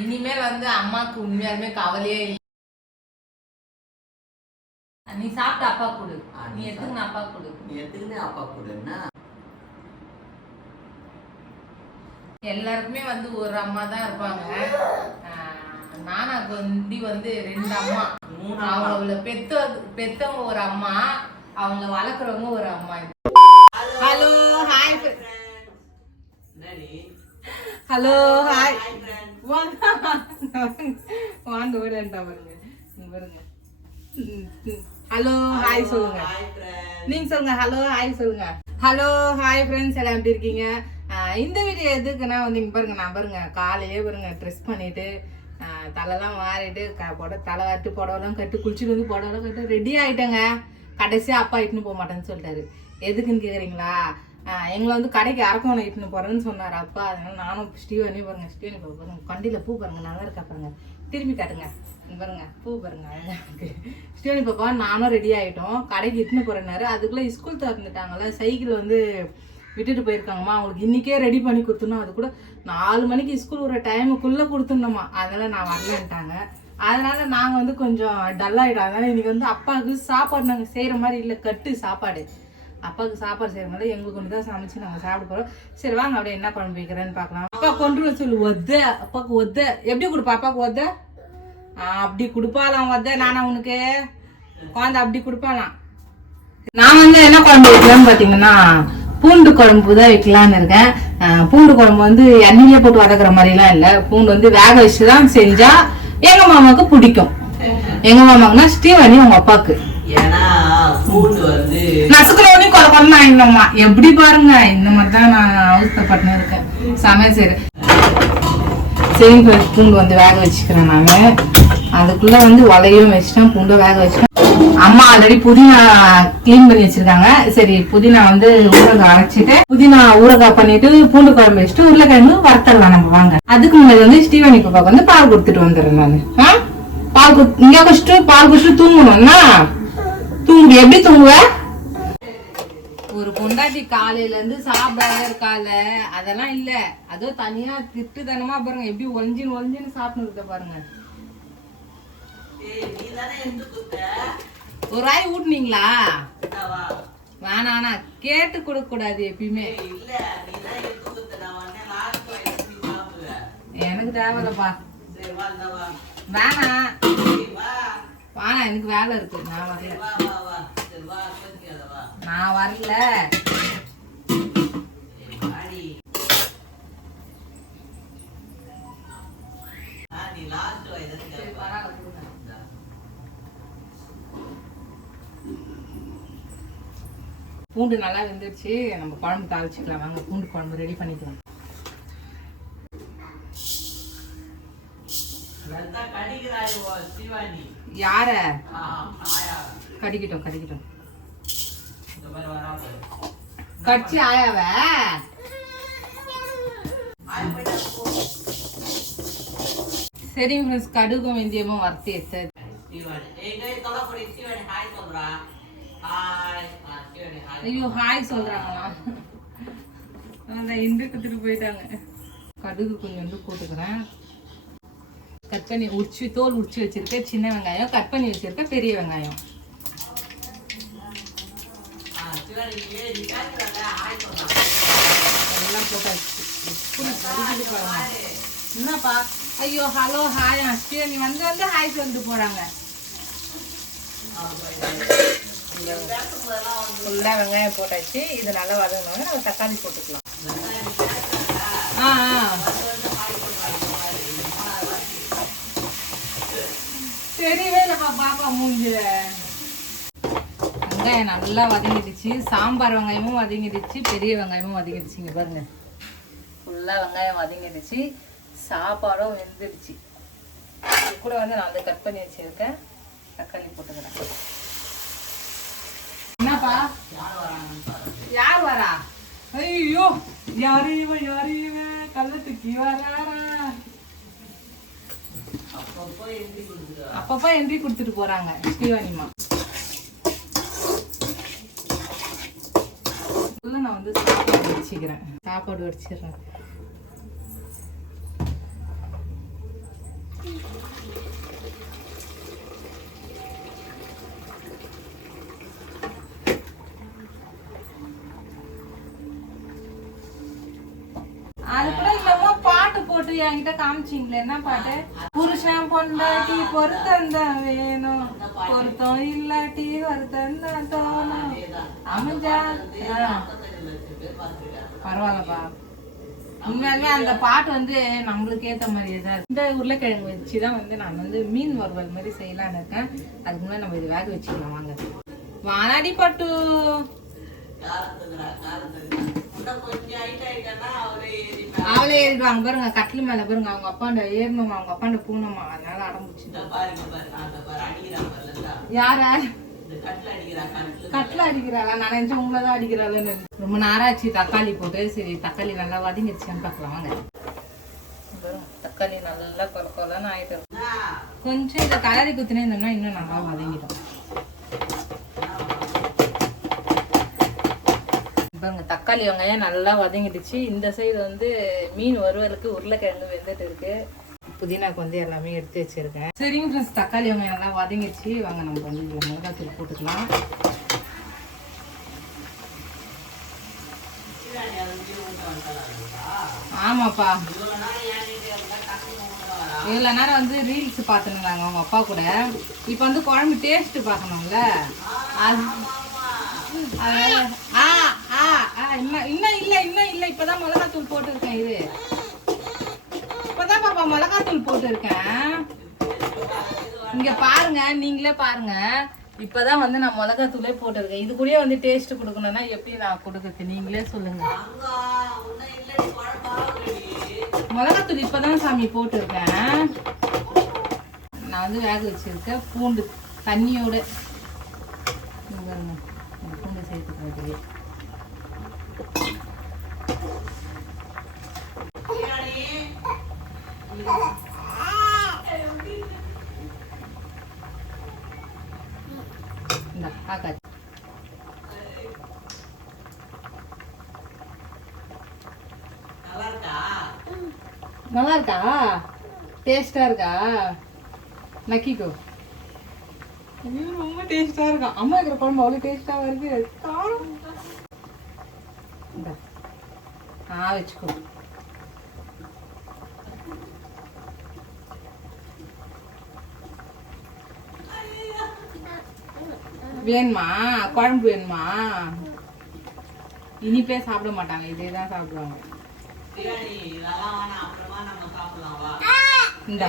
இனிமேல் வந்து அம்மாக்கு உண்மையாலுமே கவலையே இல்லை. நீ சாப்பிட்ட அப்பா கொடு. நீ எடுத்துக்கின அப்பா கொடு. நீ எதுக்குன்னு அப்பா கொடுன்னா? எல்லாருக்குமே வந்து ஒரு அம்மா தான் இருப்பாங்க. நானாக்கு வந்து வந்து ரெண்டு அம்மா. அவங்கள பெத்த பெத்தவங்க ஒரு அம்மா அவங்கள வளர்க்குறவங்க ஒரு அம்மா ஹலோ ஹாய் ஹலோ ஹாய். வாண்டு ஓடிட்டா பாருங்க பாருங்க ஹலோ ஹாய் சொல்லுங்க. நீங்க சொல்லுங்க ஹலோ ஹாய் சொல்லுங்க. ஹலோ ஹாய் ஃப்ரெண்ட்ஸ் எல்லாம் எப்படி இருக்கீங்க? இந்த வீடியோ எதுக்குன்னா வந்து இங்க பாருங்க நான் பாருங்க காலையே பாருங்க ட்ரெஸ் பண்ணிட்டு தலைலாம் மாறிட்டு க புட தலை கட்டு புடவெல்லாம் கட்டு குளிச்சுட்டு வந்து புடவெல்லாம் கட்டு ரெடி ஆகிட்டேங்க கடைசியாக அப்பா இட்டுன்னு போக மாட்டேன்னு சொல்லிட்டாரு. எதுக்குன்னு கேட்குறீங்களா எங்களை வந்து கடைக்கு அரக்கோணம் இட்டுன்னு போறேன்னு சொன்னார் அப்பா. அதனால நானும் ஸ்டீவனி பாருங்க ஸ்டீவனி பாருங்க கண்டியில் பூ பாருங்க நல்லா இருக்கா பாருங்க. திரும்பி காட்டுங்க. பாருங்க பூ பாருங்க அழகாக ஸ்டீவனி பாப்பா நானும் ரெடி ஆகிட்டோம் கடைக்கு இட்டுன்னு போறேன்னாரு. அதுக்குள்ளே ஸ்கூல் திறந்துட்டாங்கல்ல சைக்கிள் வந்து விட்டுட்டு போயிருக்காங்கம்மா. அவங்களுக்கு இன்றைக்கே ரெடி பண்ணி கொடுத்துனோம் அது கூட நாலு மணிக்கு ஸ்கூல் ஒரு டைமுக்குள்ளே கொடுத்துருந்தோம்மா அதனால் நான் வரலன்ட்டாங்க அதனால் நாங்கள் வந்து கொஞ்சம் டல்லாகிடும் அதனால் இன்றைக்கி வந்து அப்பாவுக்கு சாப்பாடு நாங்கள் செய்கிற மாதிரி இல்லை கட்டு சாப்பாடு. அப்பாவுக்கு சாப்பாடு செய்யற எங்களுக்கு கொண்டு தான் சமைச்சு நாங்க சாப்பிட போறோம். சரி வாங்க அப்படியே என்ன குழம்பு வைக்கிறேன்னு பார்க்கலாம். அப்பா கொண்டு வர சொல்லு ஒத்த அப்பாவுக்கு ஒத்த. எப்படி கொடுப்பா அப்பாவுக்கு ஒத்த? அப்படி கொடுப்பாலாம் ஒத்த. நானா உனக்கு? குழந்தை அப்படி கொடுப்பாலாம் நான் வந்து என்ன குழம்பு வைக்கலாம்னு பார்த்தீங்கன்னா பூண்டு குழம்பு தான் வைக்கலான்னு இருக்கேன். பூண்டு குழம்பு வந்து எண்ணெயிலே போட்டு வதக்குற மாதிரிலாம் இல்லை. பூண்டு வந்து வேக வச்சு தான் செஞ்சா எங்க மாமாவுக்கு பிடிக்கும். எங்க மாமாக்குன்னா ஸ்டீவனி உங்க அப்பாவுக்கு. ஏன்னா பூண்டு வந்து நசுக்கிறவனி கொலை கொலை ஆயிடணும்மா எப்படி பாருங்க இந்த மாதிரி தான் நான் அவசரப்பட்டு இருக்கேன். சமையல் செய்யறேன் சரிங்க பூண்டு வந்து வேக வச்சுக்கிறேன் நான். அதுக்குள்ள வந்து வலையும் வச்சுட்டேன் பூண்டை வேக வச்சுட்டேன். அம்மா ஆல்ரெடி புதினா கிளீன் பண்ணி வச்சிருக்காங்க. சரி புதினா வந்து ஊறுகாய் அரைச்சிட்டு புதினா ஊறுகாய் பண்ணிட்டு பூண்டு குழம்பு வச்சுட்டு உருளைக்கிழங்கு வறுத்தரலாம் நம்ம வாங்க. அதுக்கு முன்னாடி வந்து ஸ்டீவனி பாப்பாக்கு வந்து பால் கொடுத்துட்டு வந்துடுறேன் நான். பால் குடு இங்க குடிச்சிட்டு பால் குடிச்சிட்டு தூங்கணும்னா தூங்கு எப்படி தூங்குவ? ஒரு பொண்டாட்டி காலையில இருந்து சாப்பிடாத இருக்கால அதெல்லாம் இல்ல. அதோ தனியா திட்டுத்தனமா பாருங்க எப்படி ஒளிஞ்சின்னு ஒளிஞ்சின்னு சாப்பிட்டு இருக்க பாருங்க. ஏய், நீ தானே எந்த குத்த ஒரு ராய் ஊட்டுனீங்களா. வேணாம் வேணாம். கேட்டு கொடுக்க கூடாது எப்பயுமே எனக்கு தேவையில்லப்பா. வேணாம். சரி வா வேணாம் எனக்கு வேலை இருக்கு. நான் வரல. நான் வரல. பூண்டு நல்லா வெந்துடுச்சு நம்ம குழம்பு தாளிச்சுக்கலாம் வாங்க பூண்டு குழம்பு ரெடி பண்ணிக்கலாம். யார? கடிக்கட்டும் கடிக்கட்டும். கடிச்சு ஆயாவ? சரிங்க ஃப்ரெண்ட்ஸ் கடுகும் வெந்தயமும் வறுத்து எடுத்து ஐயோ ஹாய் சொல்றாங்களா? அந்த இந்து குத்துட்டு போயிட்டாங்க. கடுகு கொஞ்சம் வந்து போட்டுக்கிறேன். கட் பண்ணி உரிச்சு தோல் உரிச்சு வச்சிருக்கேன் சின்ன வெங்காயம் கட் பண்ணி வச்சிருக்கேன் பெரிய வெங்காயம். எல்லாம் போட்டாச்சு. என்னப்பா? ஐயோ ஹலோ ஹாய். அஸ்டியா நீ வந்து வந்து ஹாய் சொல்லிட்டு போறாங்க. ஃபுல்லாக வெங்காயம் போட்டாச்சு. இது நல்லா வதங்கினோட நம்ம தக்காளி போட்டுக்கலாம். ஆ ஆ. தெரியவே இல்லைப்பா பாப்பா மூஞ்சில வெங்காயம் நல்லா வதங்கிடுச்சு. சாம்பார் வெங்காயமும் வதங்கிடுச்சு. பெரிய வெங்காயமும் வதங்கிடுச்சு. இங்க பாருங்க. ஃபுல்லாக வெங்காயம் வதங்கிடுச்சு. சாப்பாடும் வெந்துடுச்சு. இது கூட வந்து நான் வந்து கட் பண்ணி வச்சிருக்கேன். தக்காளி போட்டுக்கிறேன். என்னப்பா? யார் வரா? ஐயோ யாரு இவன்? கள்ளத்துக்கு வராரா அப்பப்போ என்ட்ரி கொடுத்துட்டு போறாங்க ஸ்ரீவாணிமா நான் வந்து சாப்பாடு வடிச்சுக்கிறேன் சாப்பாடு வடிச்சிடுறேன் இல்லாம பாட்டு போட்டு என்கிட்ட காமிச்சிங்களே என்ன பாட்டு? புருஷன் பொண்டாட்டி பொருத்தம் வேணும். பொருத்தம் இல்லாட்டி வருத்தம் தான் தோணும். அமைஞ்சா பரவாயில்லப்பா. உண்மையாலுமே அந்த பாட்டு வந்து நம்மளுக்கு ஏத்த மாதிரியே தான் இந்த உருளைக்கிழங்கு வச்சு தான் வந்து நான் வந்து மீன் வறுவல் மாதிரி செய்யலாம்னு இருக்கேன். அதுக்கு முன்னாடி நம்ம இது வேக வச்சுக்கலாம் வாங்க. வானாடி பட்டு அவளே ஏறிடுவாங்க. பாருங்க கட்டில் மேல பாருங்க. அவங்க அப்பாண்ட ஏறணுமா? அவங்க அப்பாண்ட பூனமா அதனால அடம்பிச்சு யாரா? கட்டில் அடிக்கிறாளா? நான் நினைச்சேன் உங்களை தான் அடிக்கிறாளுன்னு ரொம்ப நாராச்சு தக்காளி போட்டு சரி தக்காளி நல்லா வதங்கிடுச்சான்னு பார்க்கலாம். வாங்க. பாருங்க, தக்காளி நல்லா கொல கொலன்னு ஆயிட்டு. கொஞ்சம் இதை கலரி குத்துனே இருந்தோம்னா இன்னும் நல்லா வதங்கிடும். பாருங்க தக்காளி வெங்காயம் நல்லா வதங்கிடுச்சு. இந்த சைடு வந்து மீன் வறுவலுக்கு உருளைக்கிழங்கு வெந்துட்டு இருக்கு. புதினாக்கு வந்து எல்லாமே எடுத்து வச்சிருக்கேன். சரிங்க ஃப்ரெண்ட்ஸ் தக்காளி வெங்காயம் எல்லாம் வதங்கிடுச்சு. வாங்க நம்ம வந்து மிளகா மிளகாத்தூள் போட்டுக்கலாம். ஆமாப்பா. இவ்வளோ நேரம் வந்து ரீல்ஸ் பார்த்துருந்தாங்க அவங்க அப்பா கூட. இப்போ வந்து குழம்பு டேஸ்ட்டு பார்க்கணும்ல. அது ஆ இன்னும் இன்னும் இல்லை இன்னும் இல்லை. இப்போதான் மிளகாத்தூள் போட்டிருக்கேன் இது. இப்போதான் பாப்பா மிளகாத்தூள் போட்டிருக்கேன். இங்க பாருங்க நீங்களே பாருங்க. இப்பதான் வந்து நான் மிளகாத்தூளே போட்டிருக்கேன். இது கூடயே வந்து டேஸ்ட் கொடுக்கணும்னா எப்படி நான் கொடுக்குறது? நீங்களே சொல்லுங்க. மிளகாத்தூள் இப்பதான் சாமி போட்டிருக்கேன். நான் வந்து வேக வச்சிருக்கேன் பூண்டு தண்ணியோட. பூண்டு சேர்த்துக்கிறது நல்லா இருக்கா டேஸ்டா இருக்கா? நக்கிக்கோ. இது ரொம்ப டேஸ்டா இருக்கா? அம்மா இருக்கிற குழம்பு அவ்வளோ டேஸ்டாவா இருக்கு காரம். ஆ வச்சுக்கோ. வேணுமா? குழம்பு வேணுமா? இனிப்பே சாப்பிட மாட்டாங்க இதே தான் சாப்பிடுவாங்க இந்த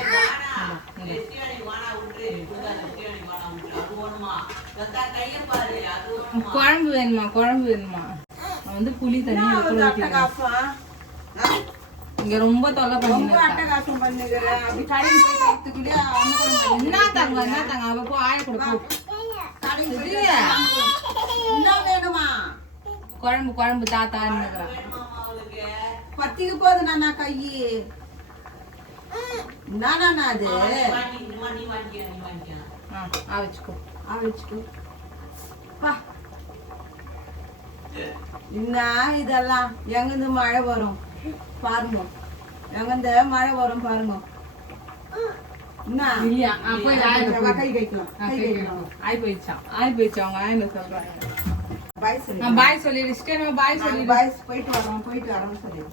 குழம்பு வேணுமா? குழம்பு வேணுமா? நான் வந்து புளி தண்ணி. இங்க ரொம்ப தொல்லை பண்ணிட்டு என்ன தாங்க என்ன தாங்க அவ போ ஆய கூட போ வேணுமா? குழம்பு குழம்பு தாத்தா பத்திக்கு போகுது நானா கையி? நானா அது? ஆ ஆவிச்சுக்கோ பா. என்ன இதெல்லாம். எங்கிருந்து மழை வரும்? பாருங்க. எங்கிருந்து மழை வரும் பாருங்க. போய் சொல்றாங்க. பாய் சொல்லி பாய் போயிட்டு வரோம் போயிட்டு வரோம் சொல்லி.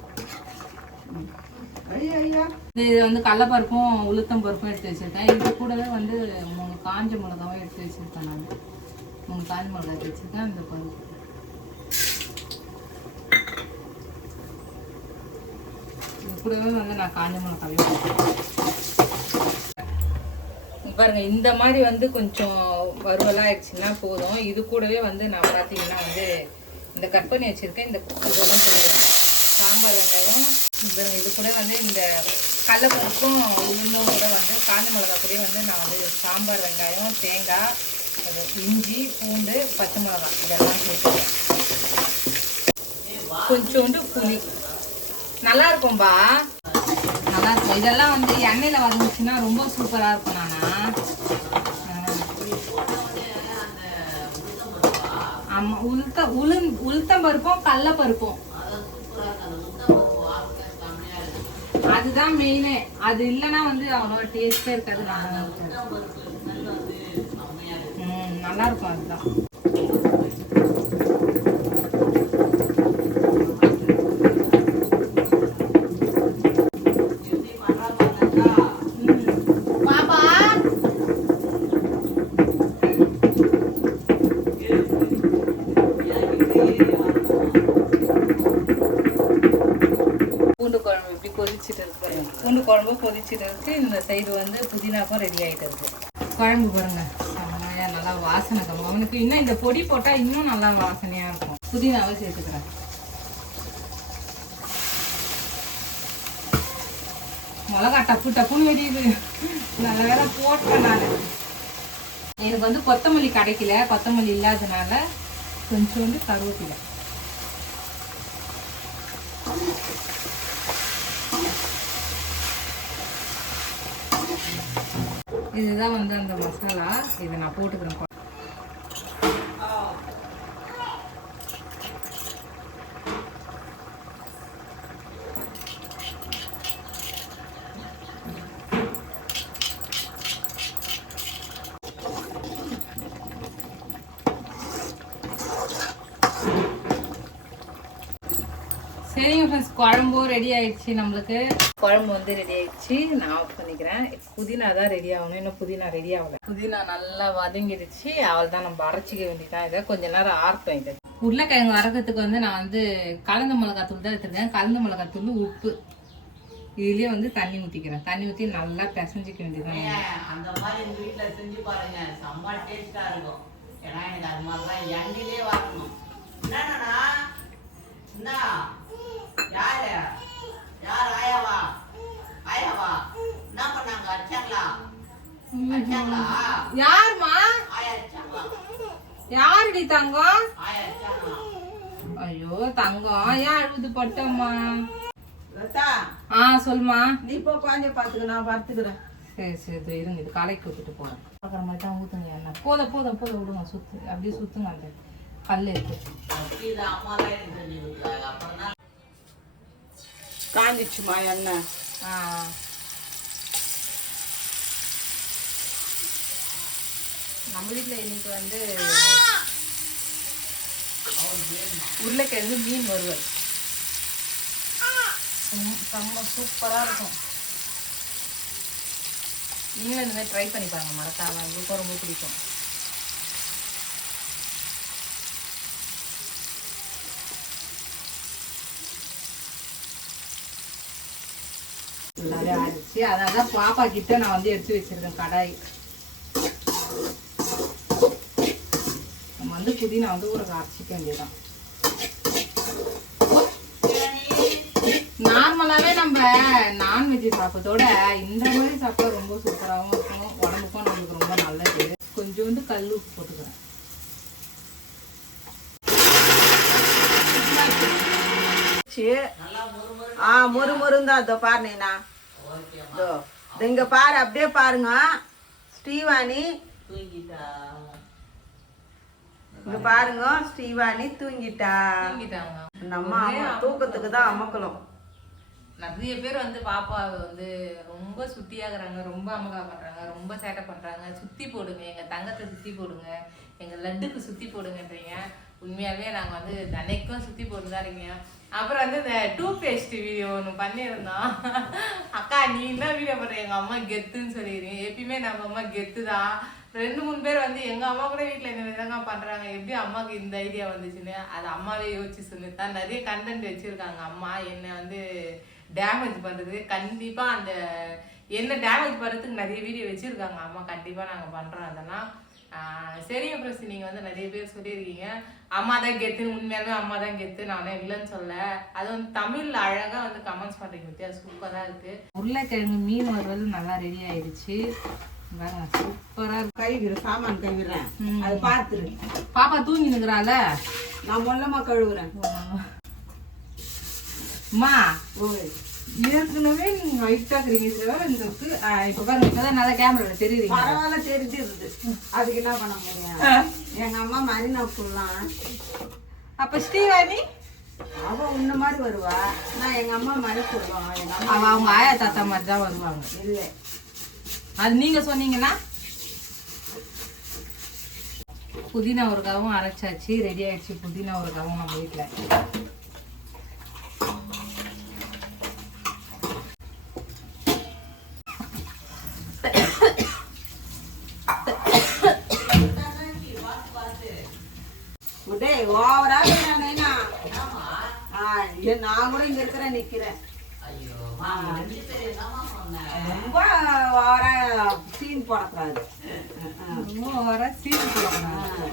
இது வந்து கடலப்பருப்பும் உளுத்தம் பருப்பும் எடுத்து வச்சிருக்கேன். இது கூடவே வந்து மூணு காஞ்ச மிளகாவும் எடுத்து வச்சிருக்கேன் நான். மூணு காஞ்ச மிளகா எடுத்து வச்சிருக்கேன் அந்த பருப்பு. இது கூடவே வந்து நான் காஞ்ச மிளகாவே பாருங்க இந்த மாதிரி வந்து கொஞ்சம் வறுவலாக ஆயிடுச்சுன்னா போதும். இது கூடவே வந்து நான் பார்த்தீங்கன்னா வந்து இந்த கட் பண்ணி வச்சுருக்கேன் இந்த இதெல்லாம் சாம்பார் வெங்காயம் இது கூட வந்து இந்த கடலப்பருப்பும் உளுந்தும் கூட வந்து காஞ்ச மிளகா கூட வந்து நான் வந்து சாம்பார் வெங்காயம் தேங்காய் அது இஞ்சி பூண்டு பச்சை மிளகா இதெல்லாம் சேர்த்துக்கிறேன். கொஞ்சோண்டு புளி. நல்லா இருக்கும்பா. நல்லா இருக்கும் இதெல்லாம் வந்து எண்ணெயில் வதங்குச்சுன்னா ரொம்ப சூப்பராக இருக்கும் நானா. ஆமாம் உளுத்த உளுந் உளுத்தம் பருப்பும் கடல பருப்பும். அதுதான் மெயினே அது இல்லைன்னா வந்து அவ்வளோ டேஸ்டே இருக்காது நல்லா இருக்கும் அதுதான் பாப்பா பூண்டு குழம்பு இப்படி கொதிச்சுட்டு இருக்கு பாருங்க. பூண்டு குழம்பு கொதிச்சுட்டு இருக்கு இந்த சைடு வந்து புதினாக்கும் ரெடி ஆயிட்டு இருக்கு குழம்பு பாருங்க. நல்லா வாசனை கம்மி அவனுக்கு இன்னும் இந்த பொடி போட்டா இன்னும் நல்லா வாசனையா இருக்கும். புதினாவை சேர்த்துக்கிறேன். மிளகா டப்பு டப்புன்னு வெடியுது. நல்ல வேலை போட்டேன் நான். எனக்கு வந்து கொத்தமல்லி கிடைக்கல. கொத்தமல்லி இல்லாதனால கொஞ்சோண்டு கருவேப்பிலை. இதுதான் வந்து அந்த மசாலா. இதை நான் போட்டுக்கிறேன் சரிங்க ஃப்ரெண்ட்ஸ் குழம்பும் ரெடி ஆயிடுச்சு நம்மளுக்கு. குழம்பு வந்து ரெடி ஆயிடுச்சு. நான் ஆஃப் பண்ணிக்கிறேன். புதினா தான் ரெடி ஆகணும். இன்னும் புதினா ரெடி ஆகல. புதினா நல்லா வதங்கிடுச்சு. அவள் தான் நம்ம அரைச்சிக்க வேண்டியதான் இதை கொஞ்ச நேரம் ஆர்த்தம் இது. உருளைக்கிழங்கு வறக்கிறதுக்கு வந்து நான் வந்து கலந்த மிளகாத்தூள் தான் எடுத்துருக்கேன் கலந்த மிளகாத்தூள் உப்பு. இதுலயே வந்து தண்ணி ஊற்றிக்கிறேன் தண்ணி ஊற்றி நல்லா பிசைஞ்சிக்க வேண்டியதான் அந்த மாதிரி எங்க வீட்டுல செஞ்சு பாருங்க. செம்ம டேஸ்டா இருக்கும். ஏன்னா எனக்கு அது மாதிரிலாம் எண்ணெயிலே வரணும் என்னண்ணா என்ன யாரு யார் ஆயாவா ஆயாவா என்ன பண்ணாங்க அச்சாங்களா அச்சாங்களா யாருமா ஆயா அச்சாங்களா யாருடி தங்கம்? ஐயோ தங்கம். ஏன் அழுது பட்டம்மா? ஆ சொல்லுமா. நீ இப்போ குழந்தைய பார்த்துக்க நான் பார்த்துக்கிறேன். சரி சரி இதோ இருங்க இது கலைக்கு ஊற்றிட்டு போகிறேன் பார்க்குற மாதிரி தான் ஊற்றுங்க எண்ணெய் போதும் போதும் போதும் விடுங்க சுத்து. அப்படியே சுற்றுங்க அந்த கல் தான் காஞ்சிச்சுமா எண்ணெய்? ஆ. நம்ம வீட்டில் இன்னைக்கு வந்து உருளைக்கிழங்கு மீன் வறுவல். செம்ம- சூப்பராக இருக்கும். நீங்களும் இந்த மாதிரி ட்ரை பண்ணி பாருங்க மறக்காம. உங்களுக்கு ரொம்ப பிடிக்கும். நல்லாவே ஆயிடுச்சு அதனால பாப்பா கிட்ட நான் வந்து எடுத்து வச்சிருக்கேன் கடாய். வந்து புதினா வந்து ஒரு அரைச்சிக்க வேண்டியதான் நார்மலாவே நம்ம நான்வெஜ் சாப்பிட்றதோட இந்த மாதிரி சாப்பிட்டா ரொம்ப சூப்பராகவும் இருக்கும். உடம்புக்கும் நம்மளுக்கு ரொம்ப நல்லது. கொஞ்சோண்டு கல் உப்பு போட்டுக்கிறேன். ஆ மொறு மொறுந்தா இதோ பாரு நீனா இதோ. இதோ இங்க பாரு அப்படியே பாருங்க. ஸ்ரீவாணி. தூங்கிட்டா? இங்க பாருங்க ஸ்ரீவாணி தூங்கிட்டா. நம்ம அம்மா தூக்கத்துக்கு தான் அமக்கலம் நிறைய பேர் வந்து பாப்பாவை வந்து ரொம்ப சுட்டியாகிறாங்க ரொம்ப அமகா பண்றாங்க ரொம்ப சேட்டை பண்றாங்க. சுத்தி போடுங்க எங்க தங்கத்தை சுத்தி போடுங்க எங்க லட்டுக்கு சுத்தி போடுங்கன்றீங்க. உண்மையாவே நாங்க வந்து தனைக்கும் சுத்தி போட்டுதான் இருக்கீங்க அப்புறம் வந்து இந்த டூ பேஸ்ட் வீடியோ ஒன்று பண்ணியிருந்தோம். அக்கா நீ என்ன வீடியோ பண்ற? எங்க அம்மா கெத்துன்னு சொல்லிடுறீங்க எப்பயுமே நம்ம அம்மா கெத்து தான் ரெண்டு மூணு பேர் வந்து எங்க அம்மா கூட வீட்ல இந்த விதங்க பண்றாங்க. எப்படி அம்மாக்கு இந்த ஐடியா வந்துச்சுன்னு அது அம்மாவே யோசிச்சு சொல்லி தான் நிறைய கண்டென்ட் வச்சிருக்காங்க அம்மா. என்ன வந்து டேமேஜ் பண்றது. கண்டிப்பா அந்த என்ன டேமேஜ் பண்றதுக்கு நிறைய வீடியோ வச்சிருக்காங்க அம்மா. கண்டிப்பா நாங்க பண்றோம் அதெல்லாம். ஆஹ் சரிங்க பிரசி நீங்க வந்து நிறைய பேர் சொல்லியிருக்கீங்க. அம்மா தான் கெத்துன்னு உண்மையாலுமே அம்மா தான் கெத்து. நானே இல்லைன்னு சொல்ல. அது வந்து தமிழ்ல அழகா வந்து கமெண்ட்ஸ் பண்றீங்க வித்தியா சூப்பராக இருக்கு. உருளைக்கிழங்கு மீன் வறுவல் நல்லா ரெடி ஆயிடுச்சு. சூப்பரா கைவிடு சாமான் கைவிடுறேன் ம். அது பார்த்துரு. பாப்பா தூங்கி நான் மொல்லமா கழுவுறேன். அம்மா ஏற்கனவே நீங்க ஹைட்டா இருக்கிறீங்க இப்ப பாருங்க இப்பதான் நல்லா கேமரால தெரியுறீங்க பரவாயில்ல தெரிஞ்சிருது. அதுக்கு என்ன பண்ண முடியும்? எங்க அம்மா மாதிரி நான் ஃபுல்லாம் அப்ப ஸ்ரீவாணி? அவ உன்ன மாதிரி வருவா. நான் எங்க அம்மா மாதிரி சொல்லுவான் எங்க அம்மா அவ அவங்க ஆயா தாத்தா மாதிரி தான் வருவாங்க. இல்லை. அது நீங்கள் சொன்னீங்கன்னா புதினா ஊறுகாவும் அரைச்சாச்சு ரெடி ஆயிடுச்சு புதினா ஊறுகாவும் நம்ம வீட்டில் ஓவரா நான் கூட இங்க இருக்கிறேன் நிக்கிறேன். ஓவரா சீன் போடக்கூடாது. வர சீன் போடக்கூடாது.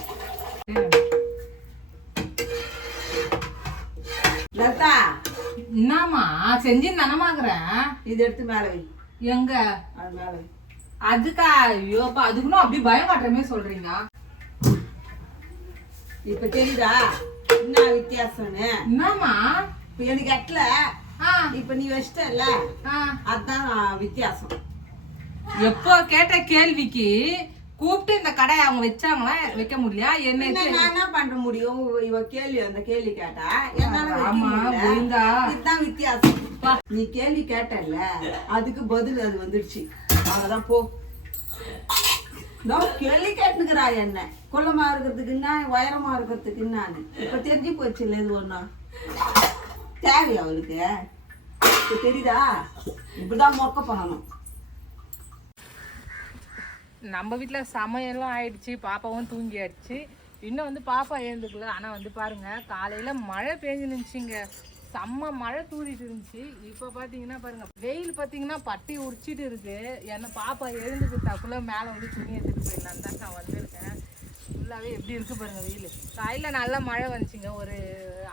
லதா. என்னம்மா? செஞ்சு நனமாக்குறேன் இது எடுத்து மேல வை. எங்க? அது மேல வை. அதுக்கா? ஐயோப்பா அதுக்குன்னு அப்படி பயம் காட்டுறமே சொல்றீங்க. இப்ப தெரியுதா? என்ன வித்தியாசம்னு? என்னம்மா? இப்ப எனக்கு எட்டல இப்ப நீ வச்சிட்டல அதுதான் வித்தியாசம். எப்போ கேட்ட கேள்விக்கு கூப்பிட்டு இந்த கடை அவங்க வச்சாங்களா வைக்க முடியல என்ன என்ன நான் என்ன பண்ண முடியும்? இவ கேள்வி அந்த கேள்வி கேட்டா என்னால. ஒழுங்கா. இதுதான் வித்தியாசம். நீ கேள்வி கேட்டல அதுக்கு பதில் அது வந்துடுச்சு. அவ்வளவுதான் போ. கேள்வி கேட்டுக்கிறா என்ன. குள்ளமா இருக்கிறதுக்கு என்ன உயரமா இருக்கிறதுக்கு நான் இப்ப தெரிஞ்சு போச்சு இல்ல இது ஒண்ணா? தேவையா அவளுக்கு? தெரியுதா? இப்படிதான் மொக்க பண்ணணும். நம்ம வீட்டில் சமையலும் ஆயிடுச்சு பாப்பாவும் தூங்கி இன்னும் வந்து பாப்பா எழுந்துக்கல. ஆனால் வந்து பாருங்க காலையில் மழை பெஞ்சு நின்றுச்சுங்க செம்ம மழை தூரிட்டு இருந்துச்சு. இப்போ பார்த்தீங்கன்னா பாருங்க வெயில் பார்த்தீங்கன்னா பட்டி உரிச்சிட்டு இருக்கு. ஏன்னா பாப்பா எழுந்துக்கிட்டாக்குள்ள மேலே வந்து துணி எடுத்துட்டு போயிடலாம் தான் நான் வந்திருக்கேன். ஃபுல்லாகவே எப்படி இருக்கு பாருங்க வெயில். காலையில் நல்லா மழை வந்துச்சுங்க. ஒரு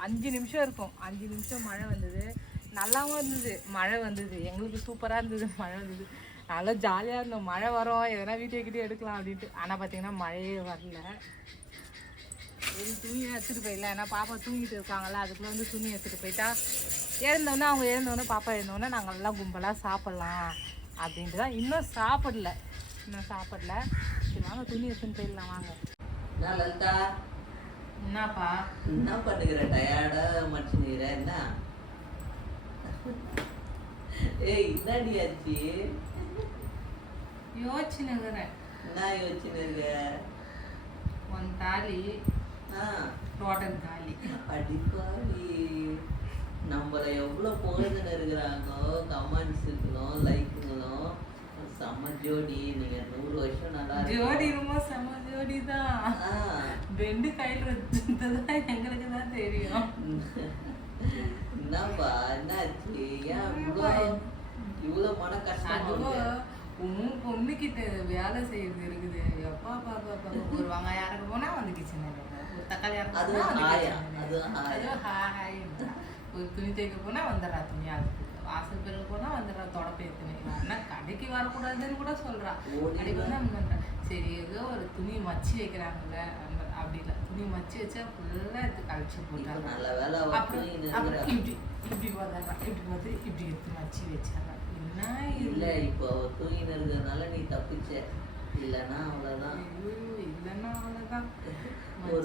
அஞ்சு நிமிஷம் இருக்கும். அஞ்சு நிமிஷம் மழை வந்தது. நல்லாவும் இருந்தது. மழை வந்தது. எங்களுக்கு சூப்பராக இருந்தது. மழை வந்தது. நல்லா ஜாலியாக இருந்தோம். மழை வரும். எதனா வீடியோ கிட்டே எடுக்கலாம் அப்படின்ட்டு. ஆனால் பார்த்தீங்கன்னா மழையே வரல. துணி எடுத்துகிட்டு போயிடலாம் ஏன்னா பாப்பா தூங்கிட்டு இருக்காங்கல்ல அதுக்குள்ளே வந்து துணி எடுத்துகிட்டு போயிட்டா. எழுந்தோடனே அவங்க எழுந்தோடனே பாப்பா எழுந்தோடனே நாங்கள் எல்லாம் கும்பலாக சாப்பிட்லாம் அப்படின்ட்டு தான் இன்னும் சாப்பிடல. இன்னும் சாப்பிடல. சரி வாங்க துணி எடுத்துன்னு போயிடலாம். வாங்க. என்னப்பா? என்ன பண்ணுகிற? டயர்டா மனுஷனுங்கிற என்ன? ஏய் என்னடி ஆச்சு? யோசிச்சுனுங்கிறேன் என்ன யோசிச்சுன்னு இருக்க ஒன் தாலி ஆ டோட்டல் தாலி அடிப்பாவி நம்மள எவ்வளோ போதுன்னு இருக்கிறாங்க கமெண்ட்ஸுங்களும் லைக்குங்களும் செம்ம ஜோடி நீங்க நூறு வருஷம் நல்லா ஜோடி ரொம்ப செம ஜோடி தான். ரெண்டு கையில் இருந்ததுதான் எங்களுக்கு தான் தெரியும் என்னப்பா என்னாச்சு ஏன் இவ்வளோ இவ்வளோ மன கஷ்டமா? உன் பொண்ணுகிட்ட வேலை செய்யறது இருக்குது. எப்பா பாப்பா பாப்பா ஒரு வெங்காயம் அரைக்க போனா வந்து கிச்சன் ஒரு தக்காளி அரைக்க ஹாயா, ஒரு துணி தைக்க போனா வந்துடுறா துணி அழுக்கு வாசல் பெருக்க போனா வந்துடுறா தொடப்ப எத்தனை அண்ணா கடைக்கு வரக்கூடாதுன்னு கூட சொல்றா. கடைக்கு வந்து. சரி ஏதோ ஒரு துணி மச்சி வைக்கிறாங்கல்ல அப்படி இல்லை. துணி மச்சி வச்சா ஃபுல்லா எடுத்து கழிச்சு போட்டாங்க அப்புறம். இப்படி இப்படி வந்துடுறா. இப்படி வந்து இப்படி எடுத்து மச்சி வச்சாங்க. இல்ல இப்போ அவ தூங்கின்னு இருக்கிறதுனால நீ தப்பிச்ச. இல்லைன்னா அவ்வளவுதான். ஐயோ, இல்லைன்னா அவ்வளவுதான். ஒரு-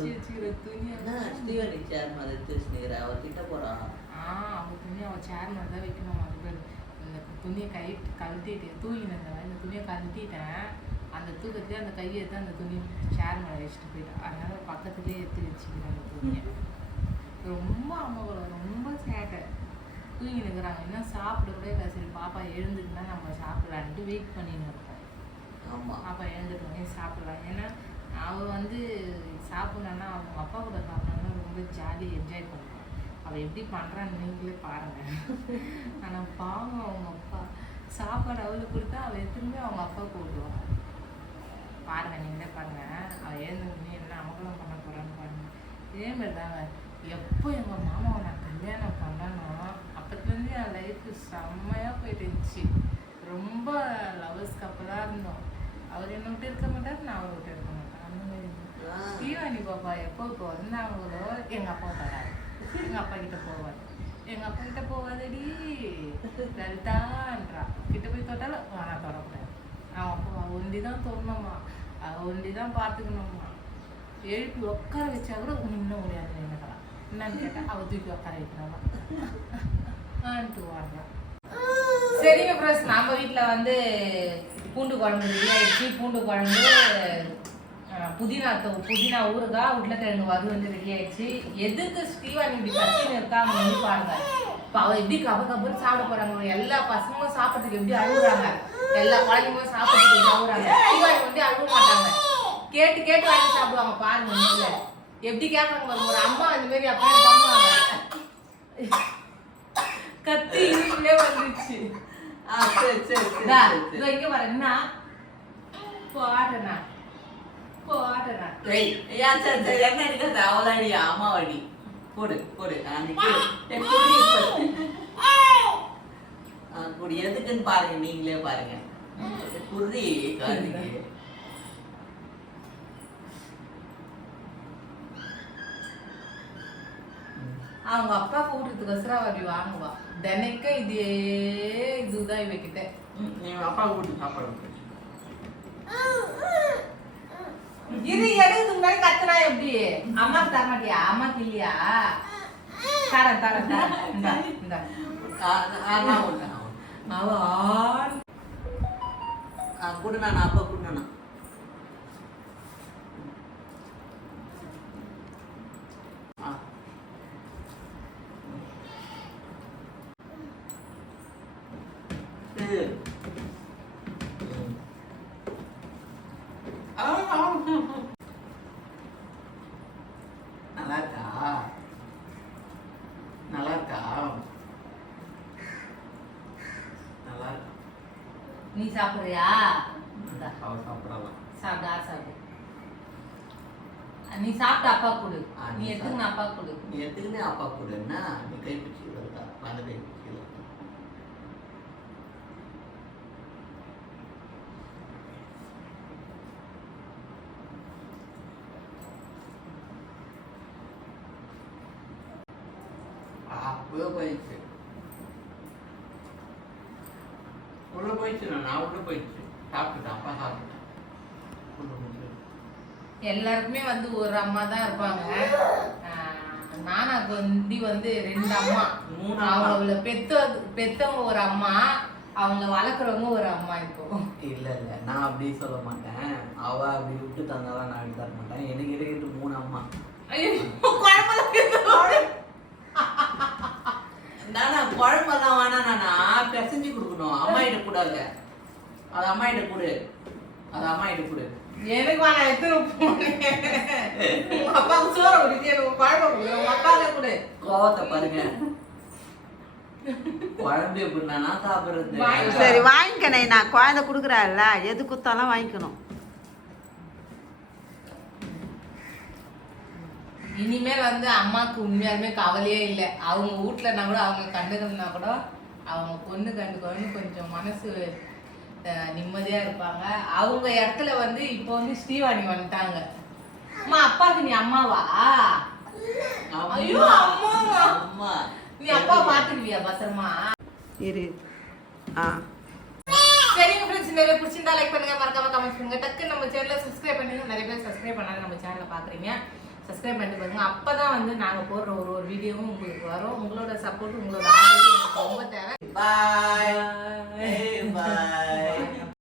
ஸ்டீவன் சேர் மாதிரி எடுத்து வச்சுக்கிற அவ கிட்ட போறா ஆ அவங்க துணி அவள் சேர் மேலே தான் வைக்கணும் அது பேர் இந்த துணியை கை கழட்டிட்டு தூங்கினேன் இந்த துணியை கழட்டிட்டேன். அந்த தூக்கத்துலேயே அந்த கையை எடுத்து அந்த துணி சேர் மேலே வச்சுட்டு போயிட்டேன் அதனால பக்கத்துலேயே எடுத்து வச்சுக்கிறேன் அந்த துணியை. ரொம்ப அம்மாவோட ரொம்ப சேட்டை. தூங்கி நிற்கிறாங்க இன்னும் சாப்பிட கூட இல்லை. சரி பாப்பா எழுந்துட்டுனா நம்ம சாப்பிடலான்ட்டு வெயிட் பண்ணின்னு இருக்கோம் ஆமா. பாப்பா எழுந்துட்டோடனே சாப்பிடலாம் ஏன்னா அவள் வந்து சாப்பிட்ணுன்னா அவங்க அப்பா கூட சாப்பிட்ணுன்னா ரொம்ப ஜாலி என்ஜாய் பண்ணுவாள் அவள் எப்படி பண்ணுறான்னு நீங்களே பாருங்க. ஆனால் பாவம் அவங்க அப்பா. சாப்பாடு அவளுக்கு கொடுத்தா அவள் திரும்பி அவங்க அப்பாவுக்கு விடுவாள் பாருங்க நீங்களே பாருங்க. அவள் எழுந்து என்ன அமகலம் பண்ண போகிறான்னு பாருங்க. இதே மாதிரி தாங்க எப்போ எங்கள் மாமாவை நான் கல்யாணம் என் லைஃப் செம்மையாக போயிட்டு இருந்துச்சு. ரொம்ப லவர்ஸ் கப்பலாக இருந்தோம். அவர் என்ன விட்டு இருக்க மாட்டார் நான் அவரை விட்டு இருக்க மாட்டேன். அந்த மாதிரி. ஸ்ரீவாணி பாப்பா எப்போ இப்போ வந்தாங்களோ எங்கள் அப்பா வராரு. எங்கள் அப்பா கிட்ட போவார். எங்கள் அப்பா கிட்ட போவாதடி லலிதான்றா. கிட்ட போய் தொட்டாலும் நான் தொடக்கூடாது. அவன் அப்பா ஒண்டி தான் தொடணுமா? ஒண்டி தான் பார்த்துக்கணுமா? எழுப்பி உட்கார வச்சா கூட இன்னும் முடியாது நினைக்கலாம் என்னன்னு கேட்டால் அவள் தூக்கி உட்கார சரிங்க ஃப்ரெண்ட்ஸ் நம்ம வீட்டில் வந்து பூண்டு குழம்பு ரெடி ஆயிடுச்சு. பூண்டு குழம்பு புதினா புதினா ஊறுகாய் உருளைக்கிழங்கு வறு வந்து ரெடி ஆயிடுச்சு. எதுக்கு ஸ்ரீவாணி இப்படி கத்தின்னு இருக்காங்க வந்து பாருங்க. இப்போ அவள் எப்படி கப கபன்னு சாப்பிட போறாங்க. எல்லா பசங்களும் சாப்பிட்றதுக்கு எப்படி அழுகுறாங்க எல்லா குழந்தைங்களும் சாப்பிட்றதுக்கு எப்படி அழுகுறாங்க ஸ்ரீவாணி வந்து அழுக மாட்டாங்க. கேட்டு கேட்டு வாங்கி சாப்பிடுவாங்க. பாருங்க எப்படி கேட்கறாங்க ஒரு அம்மா அந்த மாதிரி அப்படியே பண்ணுவாங்க. கத்தி இங்கிலே வந்துச்சு. ஆ சரி சரி சரி, இங்க பாரு என்ன போட்டனா போட்டனா ஏய் ஏன் சரி என்ன போடு போடு. எதுக்குன்னு பாருங்க நீங்களே பாருங்க. குருதி அவங்க அப்பா கூட்டுறதுக்கு வசரா அப்படி வாங்குவா. தினைக்கும் இதே இதுதான் இவகிட்ட. அப்பா கூட்டு சாப்பாடு கொடு. இது எடுக்குது முன்னாடி கத்துனா எப்படி? அம்மாக்கு தர மாட்டியா? அம்மாக்கு இல்லையா? தரேன் தரேன் தரேன் இந்தா இந்தா. ஆ, ஆ, நான் ஒண்ணு, நான் ஒண்ணு. அவ ஆண். ஆ, குடு நான் அப்பா குடு நான் ஆ. இது. ம். ஆ, ஆ. நல்லா இருக்கா நல்லா இருக்கா நல்லா இருக்கா நீ சாப்பிடுறியா? அவ சாப்பிடலாம் சாப்பிடு சாப்பிடு. நீ சாப்பிட்டு அப்பா கொடு. நீ எடுத்துக்கின அப்பா கொடு. நீ எதுக்குன்னு அப்பா கொடுன்னா நீ கைப்பிடிச்சியில் இருக்கா வலது கைப்பிடிச்சியில் எல்லாருக்குமே வந்து ஒரு அம்மா தான் இருப்பாங்க. நானாக்கு வந்து வந்து ரெண்டு அம்மா. அவங்கள பெத்த பெத்தவங்க ஒரு அம்மா அவங்கள வளர்க்குறவங்க ஒரு அம்மா இப்போ. இல்ல இல்ல. நான் அப்படி சொல்ல மாட்டேன். அவ அப்படி விட்டு தந்தாலும் நான் விட்டு தர மாட்டேன். எனக்கு இருக்கிறது மூணு அம்மா. நானா குழம்பெல்லாம் வேணாம் நானா. பிசைஞ்சு கொடுக்கணும். அம்மா கிட்ட கூடாது அது அம்மா கிட்ட கொடு. அது அம்மா கிட்ட கொடு. எனக்கு வேணாம் போனேன் உங்க அப்பாவுக்கு சோற குடிச்சு எனக்கு குழம்பு கொடு உங்க அப்பாவுக்கு கொடு கோவத்தை பாருங்க. குழம்பு எப்படின்னா சாப்பிடுறது. சரி வாங்கிக்கணே நான் குழந்தை கொடுக்குறாள்ல எது குத்தாலும் வாங்கிக்கணும். இனிமேல் வந்து அம்மாவுக்கு உண்மையாலுமே கவலையே இல்லை. அவங்க வீட்லனா கூட அவங்க கண்டுக்கணும்னா கூட அவங்க பொண்ணு கண்டுக்கணும்னு கொஞ்சம் மனசு நிம்மதியா இருப்பாங்க. அவங்க இடத்துல வந்து இப்போ வந்து ஸ்ரீவாணி வந்துட்டாங்க. அம்மா அப்பாவுக்கு நீ அம்மாவா? ஐயோ, அம்மாவா? அம்மா. நீ அப்பா பாத்துக்குவியா பத்திரமா? இரு. ஆ. சரிங்க ஃப்ரெண்ட்ஸ் வீடியோ பிடிச்சிருந்தா லைக் பண்ணுங்க. மறக்காம கமெண்ட் பண்ணுங்க. டக்கு நம்ம சேனலை சப்ஸ்கிரைப் பண்ணுங்க நிறைய பேர் சப்ஸ்கிரைப் பண்ணாத நம்ம சேனலை பாக்குறீங்க. சப்ஸ்கிரைப் பண்ணிட்டு பாருங்க அப்பதான் வந்து நாங்க போடுற ஒரு ஒரு வீடியோவும் உங்களுக்கு வரும். உங்களோட சப்போர்ட் உங்களோட ஆதரவு எனக்கு ரொம்ப தேவை. பாய் பாய்